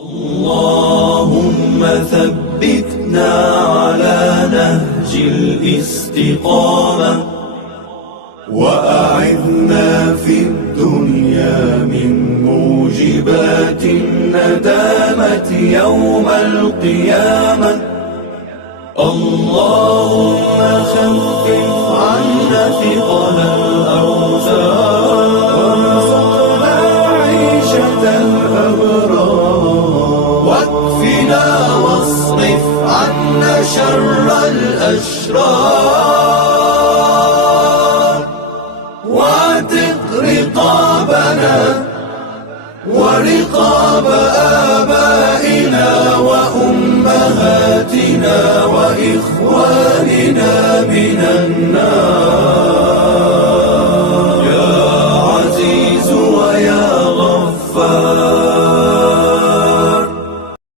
اللهم ثبتنا على نهج الاستقامة، وأعذنا في الدنيا من موجبات الندامة يوم القيامة. اللهم خفف عنا ثقل الأوزار، وارزقنا عيشة الأبرار، واكفنا واصرف عنا شر الأشرار، واعتق رقابنا ورقاب آبائنا وأمهاتنا وإخواننا من النار.